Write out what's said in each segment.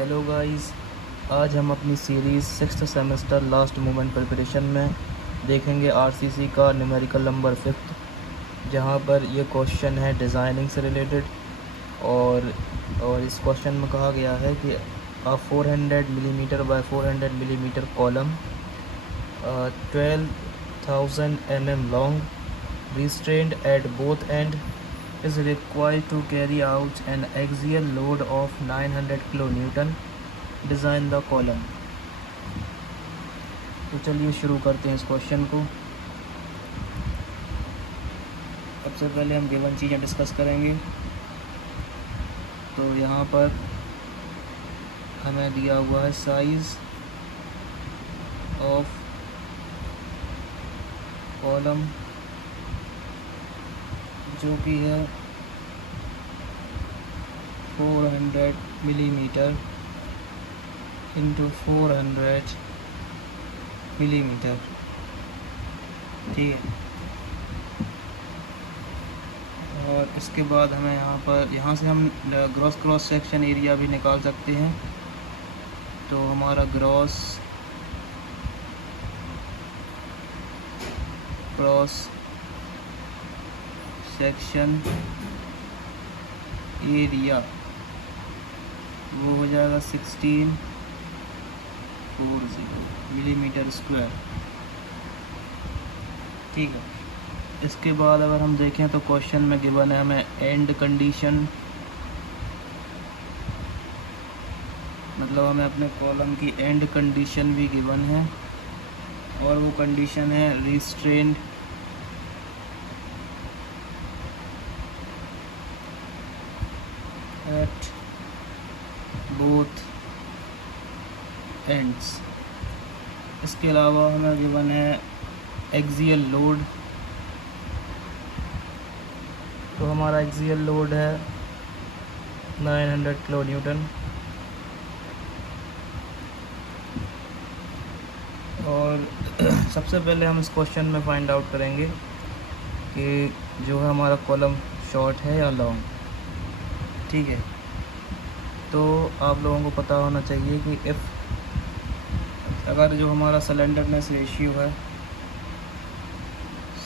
Hello guys, आज हम अपनी series sixth semester last moment preparation में देखेंगे आरसीसी का न्यूमेरिकल नंबर फिफ्थ, जहां पर ये क्वेश्चन है डिज़ाइनिंग से रिलेटेड। और इस क्वेश्चन में कहा गया है कि 400 millimetre by 400 millimetre column 12,000 mm long, restrained at both ends, is required to carry out an axial load of 900 kN. Design the column. तो चलिए शुरू करते हैं इस क्वेश्चन को। सबसे पहले हम गिवन चीज़ें डिस्कस करेंगे। तो यहाँ पर हमें दिया हुआ है साइज़ ऑफ कॉलम, जो कि है 400 मिलीमीटर इंटू 400 मिलीमीटर। ठीक है, और इसके बाद हमें यहाँ से हम क्रॉस सेक्शन एरिया भी निकाल सकते हैं। तो हमारा क्रॉस सेक्शन एरिया वो हो जाएगा 1640 मिलीमीटर स्क्वायर। ठीक है, इसके बाद अगर हम देखें तो क्वेश्चन में गिवन है हमें एंड कंडीशन, मतलब हमें अपने कॉलम की एंड कंडीशन भी गिवन है, और वो कंडीशन है रिस्ट्रेंड एट बोथ एंड्स। इसके अलावा हमें गिवन है एक्सियल लोड। तो हमारा एक्सियल लोड है 900 किलो न्यूटन। और सबसे पहले हम इस क्वेश्चन में फाइंड आउट करेंगे कि जो है हमारा कॉलम शॉर्ट है या लॉन्ग। ठीक है, तो आप लोगों को पता होना चाहिए कि अगर जो हमारा सिलेंडरनेस रेशियो है,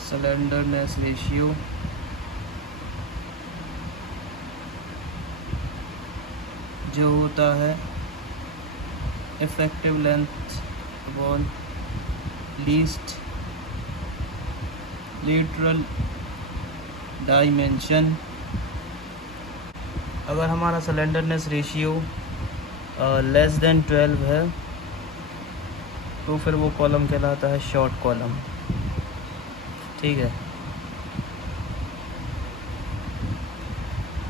सिलेंडरनेस रेशियो जो होता है effective length upon least lateral dimension, अगर हमारा सिलेंडरनेस रेशियो लेस देन 12 है तो फिर वो कॉलम कहलाता है शॉर्ट कॉलम। ठीक है,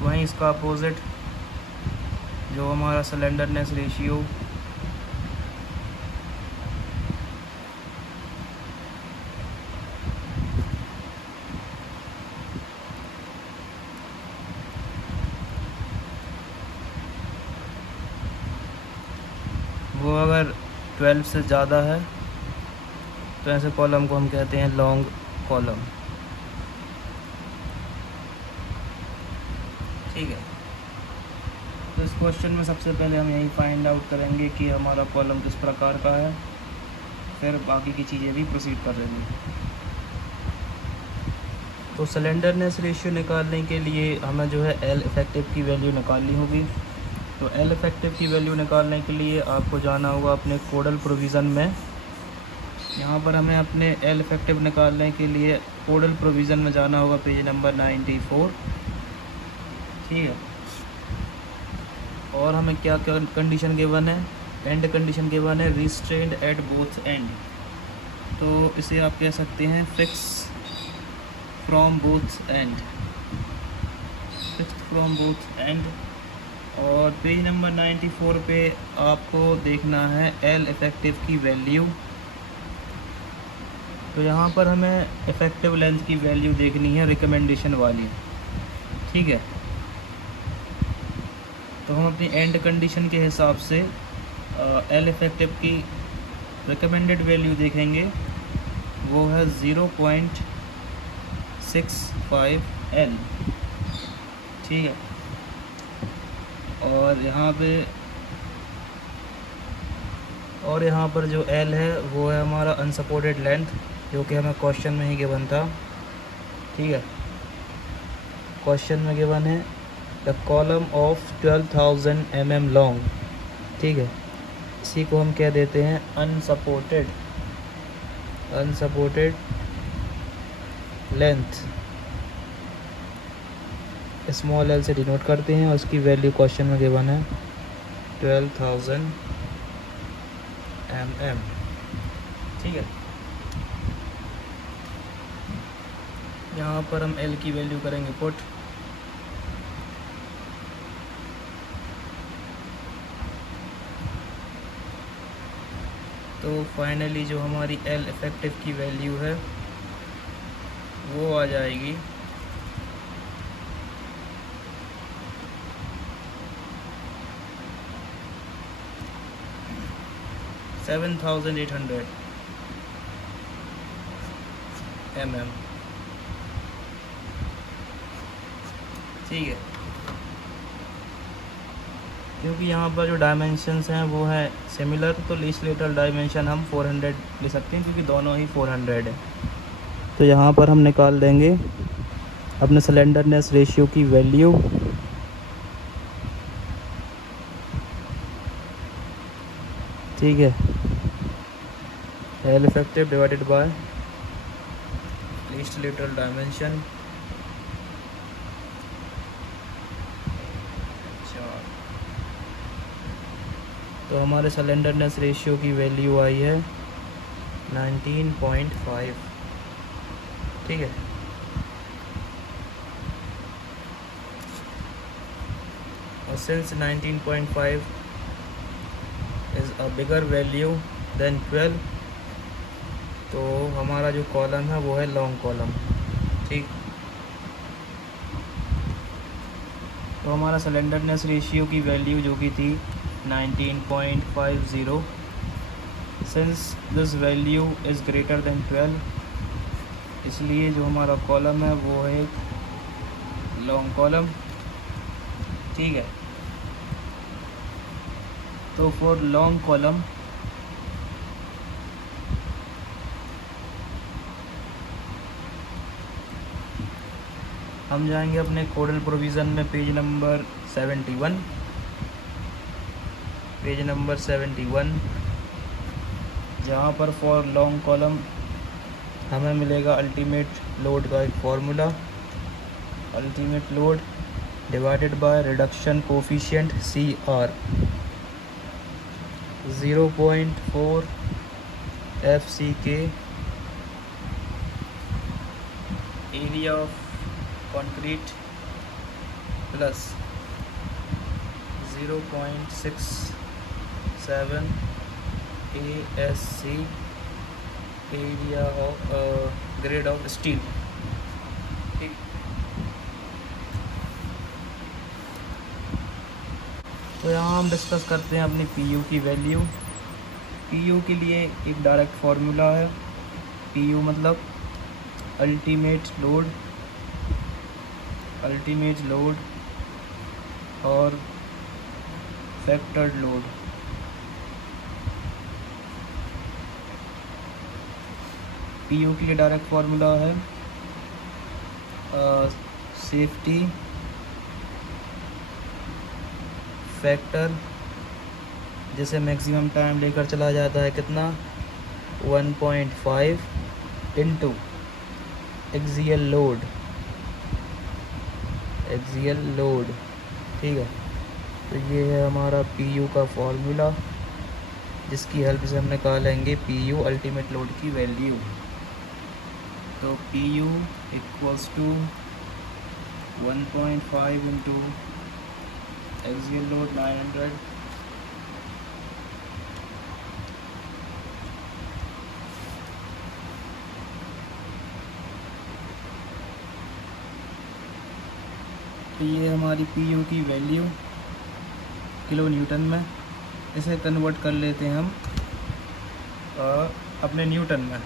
वहीं इसका अपोजिट जो हमारा सिलेंडरनेस रेशियो वो अगर 12 से ज़्यादा है तो ऐसे कॉलम को हम कहते हैं लॉन्ग कॉलम। ठीक है, तो इस क्वेश्चन में सबसे पहले हम यही फाइंड आउट करेंगे कि हमारा कॉलम किस प्रकार का है, फिर बाकी की चीज़ें भी प्रोसीड कर रहे हैं। तो सिलेंडरनेस रेशियो निकालने के लिए हमें जो है एल इफेक्टिव की वैल्यू निकालनी होगी। तो एल इफेक्टिव की वैल्यू निकालने के लिए आपको जाना होगा अपने कोडल प्रोविज़न में। यहाँ पर हमें अपने एल इफेक्टिव निकालने के लिए कोडल प्रोविज़न में जाना होगा, पेज नंबर 94। ठीक है, और हमें क्या कंडीशन गिवन है, एंड कंडीशन गिवन है रिस्ट्रेंड एट बोथ एंड। तो इसे आप कह सकते हैं fix from both and, fix from both and. और पेज नंबर 94 पे आपको देखना है एल इफेक्टिव की वैल्यू। तो यहाँ पर हमें इफेक्टिव लेंथ की वैल्यू देखनी है रिकमेंडेशन वाली। ठीक है, तो हम अपनी एंड कंडीशन के हिसाब से एल इफेक्टिव की रिकमेंडेड वैल्यू देखेंगे, वो है 0.65 L। ठीक है, और यहाँ पे और यहाँ पर जो एल है वो है हमारा अनसपोर्टेड लेंथ, जो कि हमें क्वेश्चन में ही गिवन था। ठीक है, क्वेश्चन में गिवन है the column of 12,000 mm long. ठीक है, इसी को हम क्या देते हैं, अनसपोर्टेड लेंथ, स्मॉल एल से डिनोट करते हैं और उसकी वैल्यू क्वेश्चन में गिवन है 12,000 mm। ठीक है, यहाँ पर हम एल की वैल्यू करेंगे पुट। तो फाइनली जो हमारी एल इफेक्टिव की वैल्यू है वो आ जाएगी 7,800 mm। ठीक है, क्योंकि यहाँ पर जो डायमेंशंस हैं वो है सिमिलर, तो लीस्ट लेटरल डायमेंशन हम 400 ले सकते हैं क्योंकि दोनों ही 400 है। तो यहाँ पर हम निकाल देंगे अपने स्लेंडरनेस रेशियो की वैल्यू। ठीक है, L effective divided by least lateral dimension. तो हमारे स्लेंडरनेस रेशियो की वैल्यू आई है 19.5। ठीक है, और since 19.5 is a bigger value than 12, तो हमारा जो कॉलम है वो है लॉन्ग कॉलम। ठीक, तो हमारा स्लेंडरनेस रेशियो की वैल्यू जो कि थी 19.50, since this value is greater than 12, इसलिए जो हमारा कॉलम है वो है लॉन्ग कॉलम। ठीक है, तो फॉर लॉन्ग कॉलम हम जाएंगे अपने कोडल प्रोविज़न में पेज नंबर 71। पेज नंबर 71, जहाँ पर फॉर लॉन्ग कॉलम हमें मिलेगा अल्टीमेट लोड का एक formula, ultimate load divided by reduction coefficient CR 0.4 FCK area of concrete plus 0.67 ASC area of grade of steel. ठीक, तो यहाँ हम डिस्कस करते हैं अपनी PU की वैल्यू। PU के लिए एक डायरेक्ट फार्मूला है। PU मतलब अल्टीमेट लोड और फैक्टर्ड लोड। PU के लिए डायरेक्ट फार्मूला है सेफ्टी फैक्टर, जैसे मैक्सिमम टाइम लेकर चला जाता है कितना 1.5 इंटू एक्सियल लोड। ठीक है, तो ये है हमारा PU का फॉर्मूला, जिसकी हेल्प से हम निकालेंगे PU अल्टीमेट लोड की वैल्यू। तो PU equals to 1.5 into axial load 900 तो ये हमारी PU की वैल्यू किलो न्यूटन में। इसे कन्वर्ट कर लेते हैं हम अपने न्यूटन में।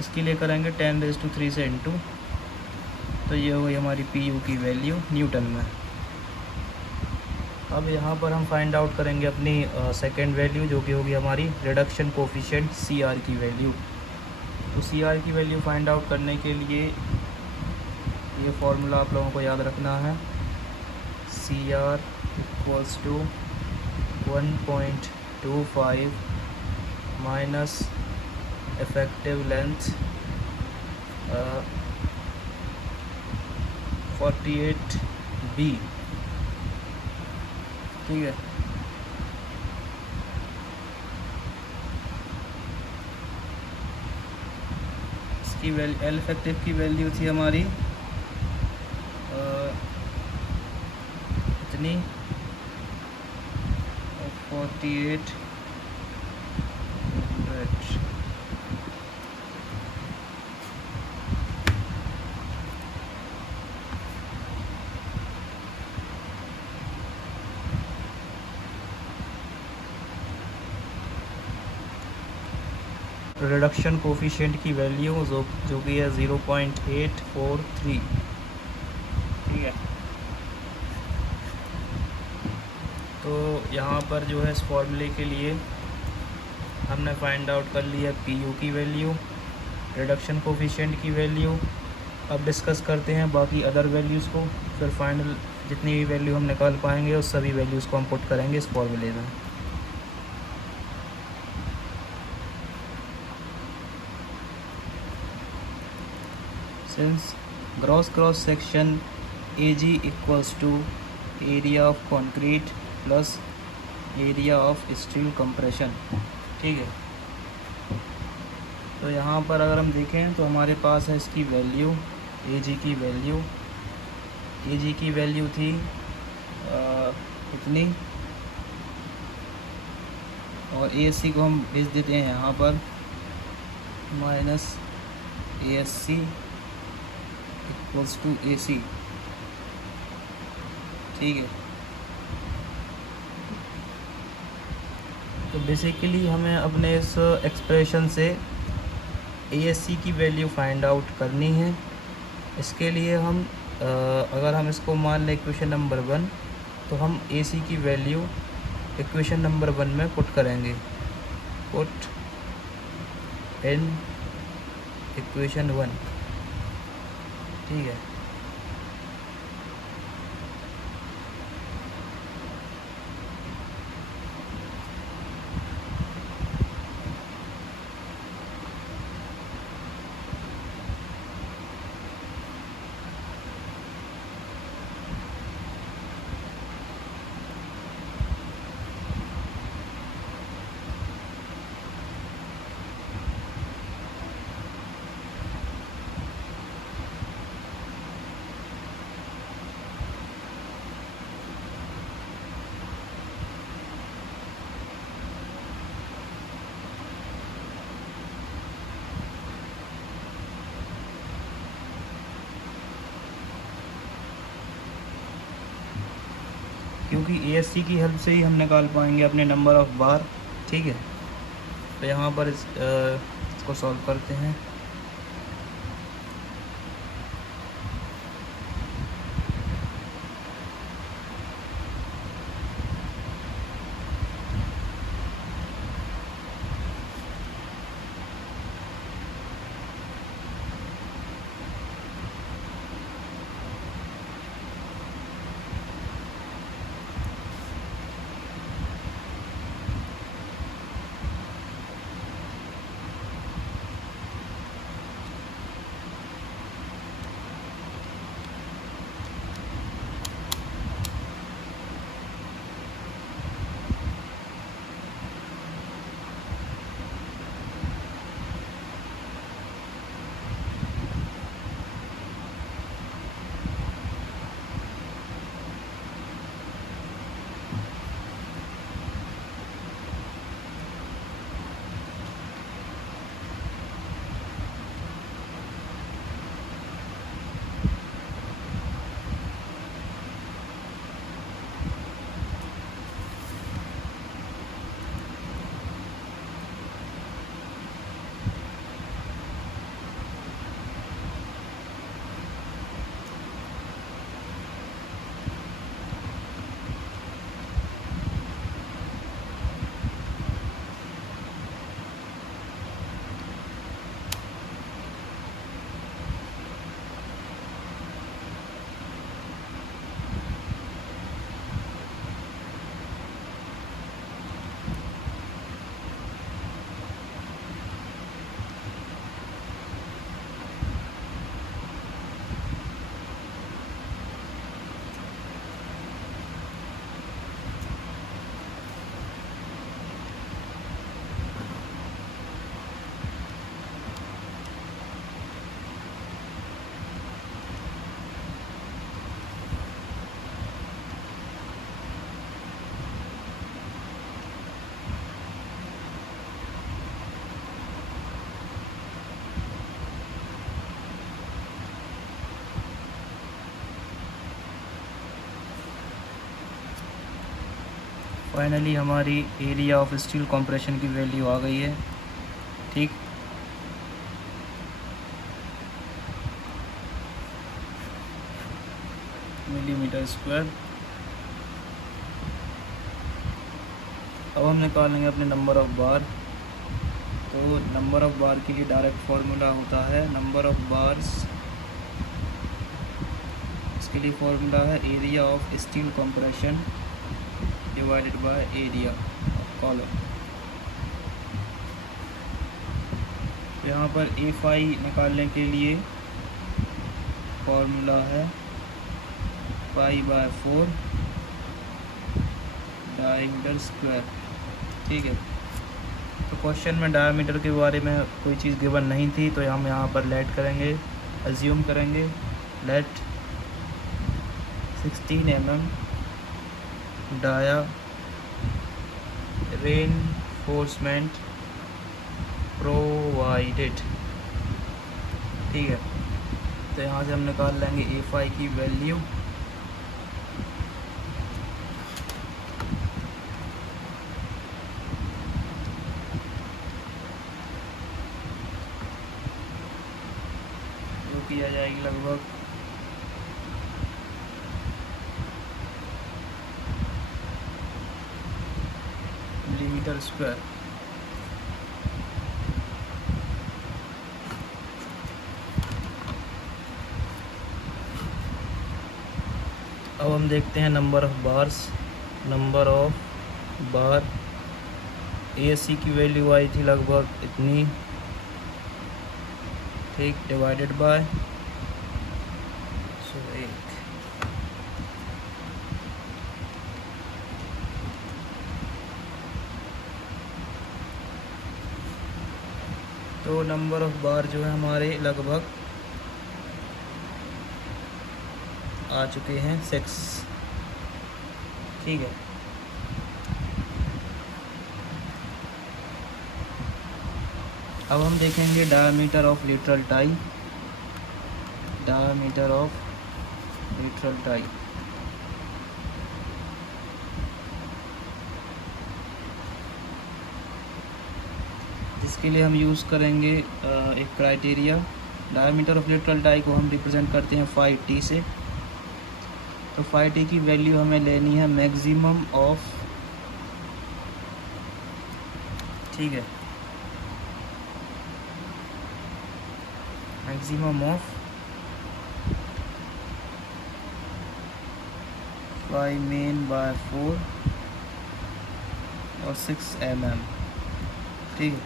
इसके लिए करेंगे 10⁻³ से इंटू, तो ये हुई हमारी PU की वैल्यू न्यूटन में। अब यहाँ पर हम फाइंड आउट करेंगे अपनी सेकेंड वैल्यू, जो कि होगी हमारी रिडक्शन कोफिशिएंट CR की वैल्यू। तो CR की वैल्यू फाइंड आउट करने के लिए ये फॉर्मूला आप लोगों को याद रखना है। CR equals to 1.25 minus effective length 48B। ठीक है, इसकी वैल्यू एल इफेक्टिव की वैल्यू थी हमारी इतनी 4800। रिडक्शन कोफिशिएंट की वैल्यू जो कि है 0.843। ठीक है, तो यहाँ पर जो है इस फॉर्मूले के लिए हमने फाइंड आउट कर लिया PU की वैल्यू, रिडक्शन कोफिशिएंट की वैल्यू। अब डिस्कस करते हैं बाकी अदर वैल्यूज़ को, फिर फाइनल जितनी भी वैल्यू हम निकाल पाएंगे उस सभी वैल्यूज़ को हम पुट करेंगे इस फॉर्मूले में। Since gross cross section AG equals to area of concrete plus area of steel compression। ठीक है, तो यहाँ पर अगर हम देखें तो हमारे पास है इसकी वैल्यू AG की वैल्यू। AG की वैल्यू थी इतनी, और ASC को हम भेज देते हैं यहाँ पर minus ASC equals to AC। ठीक है, तो बेसिकली हमें अपने इस एक्सप्रेशन से ASC की वैल्यू फाइंड आउट करनी है। इसके लिए हम अगर हम इसको मान लें इक्वेशन नंबर 1, तो हम AC की वैल्यू इक्वेशन नंबर 1 में पुट करेंगे। Put in equation 1। ठीक है, क्योंकि ASC की हेल्प से ही हम निकाल पाएंगे अपने नंबर ऑफ़ बार। ठीक है, तो यहाँ पर इसको सॉल्व करते हैं। फाइनली हमारी एरिया ऑफ स्टील कंप्रेशन की वैल्यू आ गई है। ठीक, मिलीमीटर स्क्वायर। अब हम निकालेंगे अपने नंबर ऑफ़ बार। तो नंबर ऑफ़ बार के लिए डायरेक्ट फार्मूला होता है नंबर ऑफ़ बार्स। इसके लिए फार्मूला है area of steel compression divided by area of column. तो यहाँ पर FI निकालने के लिए फार्मूला है π/4 डायमीटर स्क्वायर। ठीक है, तो क्वेश्चन में डायमीटर के बारे में कोई चीज़ गिवन नहीं थी, तो हम यहाँ पर लेट करेंगे, अज्यूम करेंगे let 16 mm dia reinforcement provided. ठीक है, तो यहाँ से हम निकाल लेंगे FI की वैल्यू। जो किया जाएगी लगभग 1 मिलीमीटर स्क्वायर। अब हम देखते हैं number of bars. Number of bar AC की वैल्यू आई थी लगभग इतनी। ठीक, डिवाइडेड बाय 1। तो नंबर ऑफ़ बार जो है हमारे लगभग आ चुके हैं 6। ठीक है, अब हम देखेंगे diameter of lateral tie. Diameter of lateral tie जिसके लिए हम यूज़ करेंगे एक criteria. Diameter of lateral tie को हम रिप्रेजेंट करते हैं 5T से। तो 5T की वैल्यू हमें लेनी है मैक्सिमम ऑफ, ठीक है, मैक्सिमम ऑफ 5 main/4 और 6 mm। ठीक है,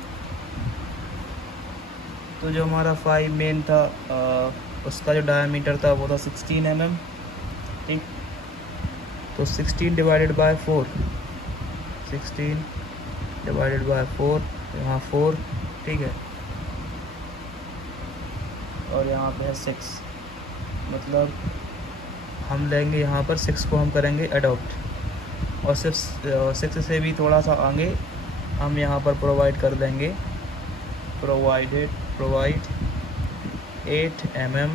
तो जो हमारा 5 मेन था उसका जो डायमीटर था वो था 16 mm। ठीक, तो 16 डिवाइडेड बाय 4, 16 डिवाइडेड बाय 4, यहाँ 4। ठीक है, और यहाँ पे है 6, मतलब हम लेंगे यहाँ पर 6 को हम करेंगे अडॉप्ट, और सिर्फ 6 से भी थोड़ा सा आगे हम यहाँ पर प्रोवाइड कर देंगे प्रोवाइड 8 mm,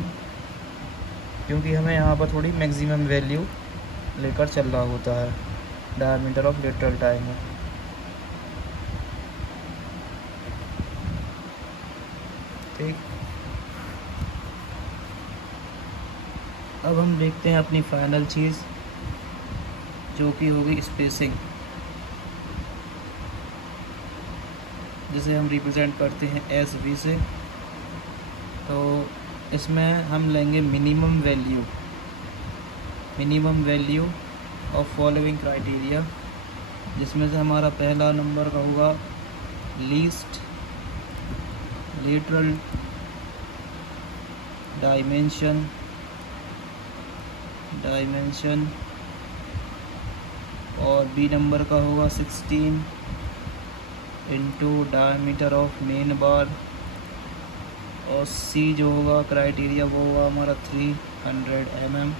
क्योंकि हमें यहाँ पर थोड़ी मैक्सिमम वैल्यू लेकर चल रहा होता है डायमीटर ऑफ लेटरल टाई में। ठीक, अब हम देखते हैं अपनी फाइनल चीज़ जो कि होगी स्पेसिंग, जिसे हम रिप्रेजेंट करते हैं SV से। तो इसमें हम लेंगे minimum value of following criteria, जिसमें से हमारा पहला नंबर का होगा लीस्ट लेटरल डायमेंशन और B नंबर का होगा 16 इंटू डायमीटर ऑफ मेन बार, और C जो होगा क्राइटेरिया वो होगा हमारा 300 mm,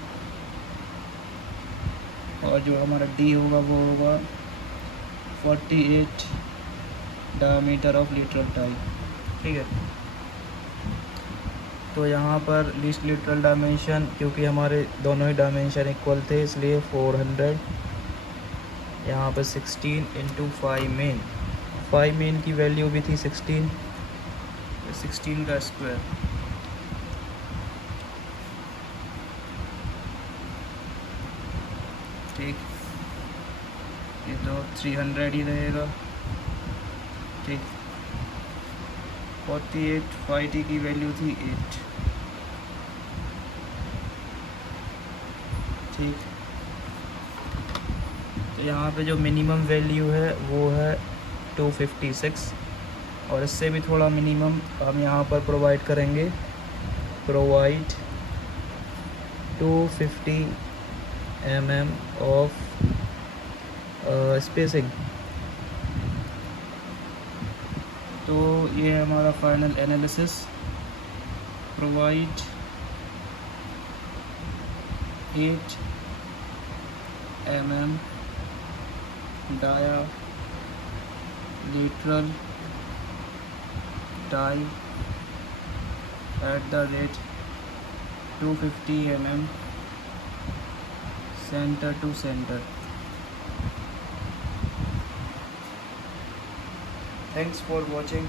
और जो हमारा D होगा वो होगा 48 डायमीटर ऑफ लेटरल टाई। ठीक है, तो यहाँ पर लीस्ट लेटरल डायमेंशन, क्योंकि हमारे दोनों ही डायमेंशन इक्वल थे इसलिए 400 यहाँ पर 16 इंटू 5 मेन, 5 मेन की वैल्यू भी थी 16, 16 का स्क्वायर। ठीक, ये तो 300 ही रहेगा। ठीक, 48 5t की वैल्यू थी 8। ठीक, तो यहाँ पे जो मिनिमम वैल्यू है वो है 256, और इससे भी थोड़ा मिनिमम हम यहाँ पर प्रोवाइड करेंगे, प्रोवाइड 250 mm ऑफ स्पेसिंग। तो ये है हमारा final analysis, provide 8 mm dia lateral tie at the rate 250 mm center to center. Thanks for watching.